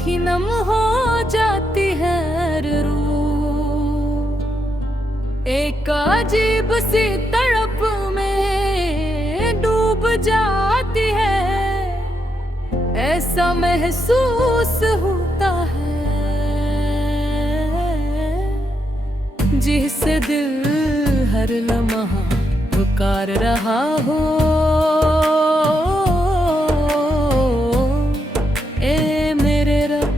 आँखें नम हो जाती है रूह, एक अजीब सी तड़प में डूब जाती है। ऐसा महसूस होता है जिससे दिल हर लम्हा पुकार रहा हो, ए मेरे रब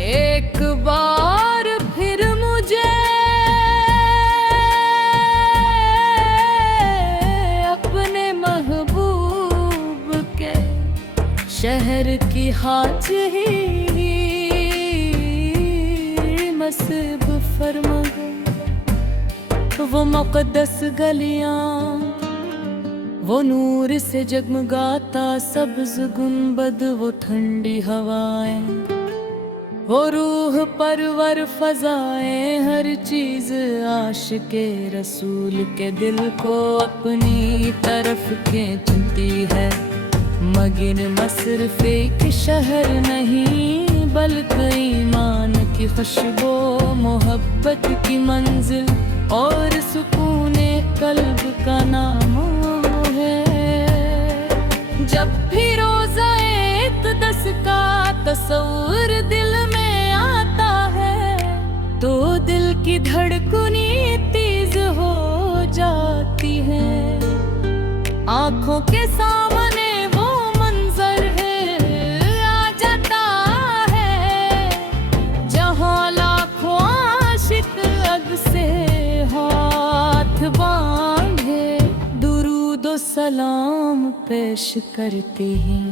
एक बार फिर मुझे अपने महबूब के शहर की हाजिरी नसीब फरमा। वो मुक़द्दस गलियां, वो नूर से जगमगाता सब्ज़ गुंबद, वो ठंडी हवाएं, वो रूह परवर फ़ज़ाएं, हर चीज़ आशिक़े रसूल के दिल को अपनी तरफ खींचती है। मगर सिर्फ एक शहर नहीं बल्कि ईमान की खुशबू, मोहब्बत की मंजिल और सुकूने कल्ब का नाम है। जब भी रोज़ा इक़्तिदास का तस्वुर दिल में आता है तो दिल की धड़कनें तेज हो जाती है। आँखों के सामने वो मंजर है आ जाता है जहाँ लाखों आशिक अग से हाथ बांधे दुरूद और सलाम पेश करते हैं।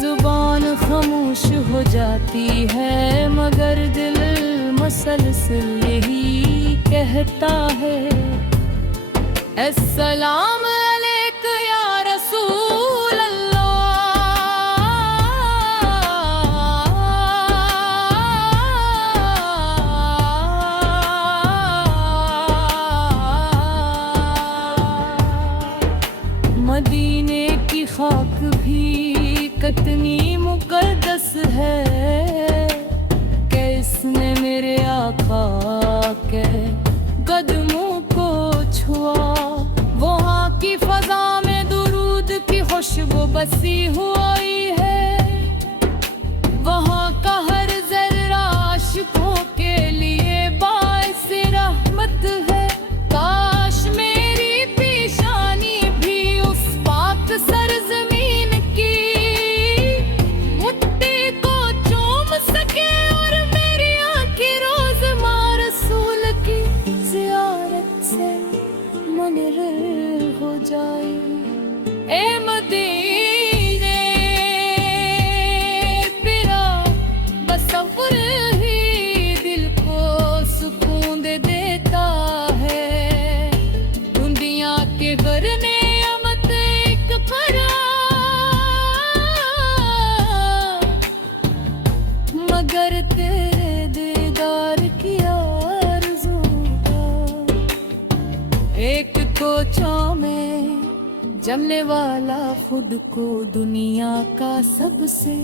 जुबान खामोश हो जाती है मगर दिल मुसलसल यही कहता है, अस्सलाम अलैक या रसूल मदीने की खाक भी कितनी मुक़द्दस है कि इसने मेरे आका के कदमों को छुआ। वहाँ की फ़ज़ा में दुरूद की खुशबू बसी हुई है, वहाँ का हर ज़र्रा आशिकों के लिए बाइस रहमत है। काश मेरी पेशानी भी उस पाक सरज़मीन की मुट्ठी को चूम सके और मेरी आँखें रोज़ माँ रसूल की ज़ियारत से मुनव्वर हो जाए। ए मदीने तेरा बसव्वुर ही दिल को सुकून दे देता है। दुनिया के घर ने अमत एक करार, मगर तेरे दीदार की आरज़ू का। एक कोचों में जमने वाला खुद को दुनिया का सबसे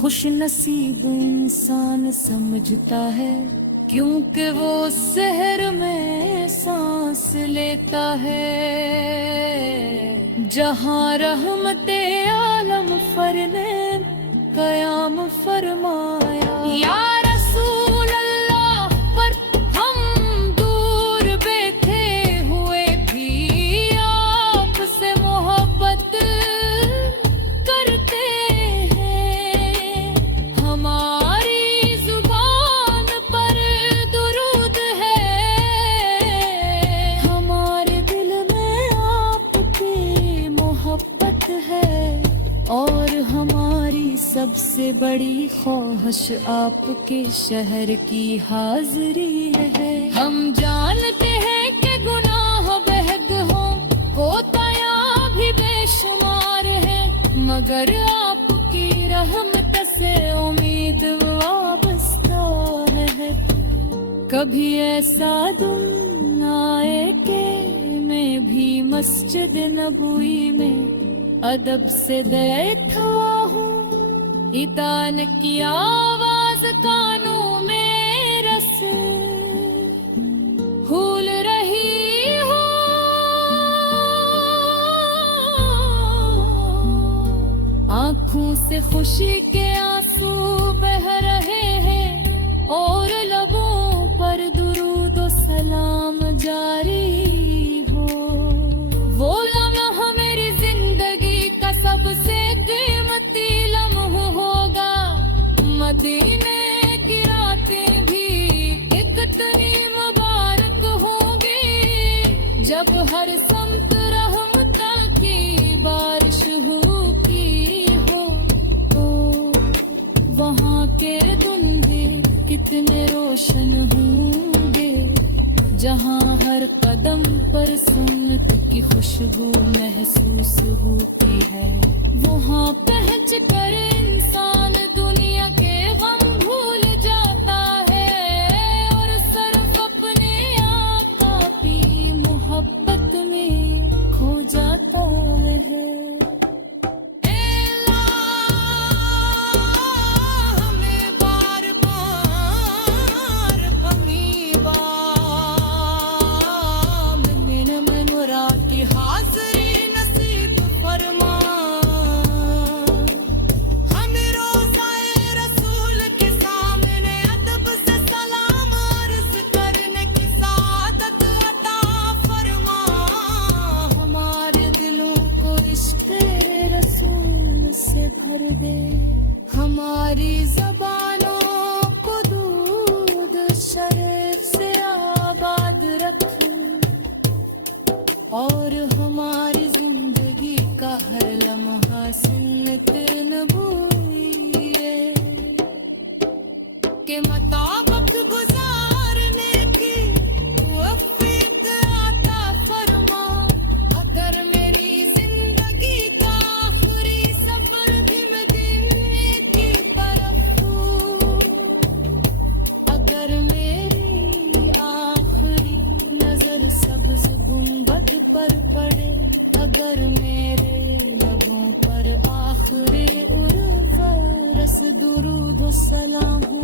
खुश नसीब इंसान समझता है, क्योंकि वो शहर में सांस लेता है जहाँ रहमते आलम फर ने कयाम फरमाया। या रसूल अल्लाह पर हम दूर बैठे हुए भी आपसे मोहब्बत करते हैं। हमारी जुबान पर दुरूद है, हमारे दिल में आपकी मोहब्बत है और हमारी सबसे बड़ी ख्वाहिश आपके शहर की हाजिरी है। हम जानते हैं कि गुनाह बेहद हो, कोतायां भी बेशुमार है, मगर आपकी रहमत से उम्मीद वाबस्ता है। कभी ऐसा दिन आए कि मैं भी मस्जिद नबवी में अदब से बैठा हूँ, ईतान की आवाज कानों में रस भूल रही हो, आंखों से खुशी के आंसू बह रहे हैं और लबों पर दुरूद और सलाम जारी हो। वो लम्हा मेरी जिंदगी का सबसे कीमती लम्हा होगा, मदीने की रातें भी इतनी मुबारक होंगी, जब हर समत रहमत की बारिश होगी हो। तो वहाँ के धुंधे कितने रोशन होंगे, जहाँ हर कदम पर सुन्नत की खुशबू महसूस होती है। वहाँ पहुँच कर इंसान दुनिया के गम भूल जाता है और सिर्फ अपने आका की मोहब्बत में खो जाता है। भर दे हमारी ज़बानों को दूध शरीफ से आबाद रख, और हमारी जिंदगी का हर लम्हा सुन्नत नबूइये के मुताबिक गुजारने की तौफीक अता फरमा। अगर मेरी जिंदगी का आखिरी सफर भी मदीने की तरफ हो, अगर मेरी आखिरी नजर सब्ज गुंबद पर पड़े, अगर मेरे लबों पर आखिरी उर्वा रस दुरूद सलाम हो,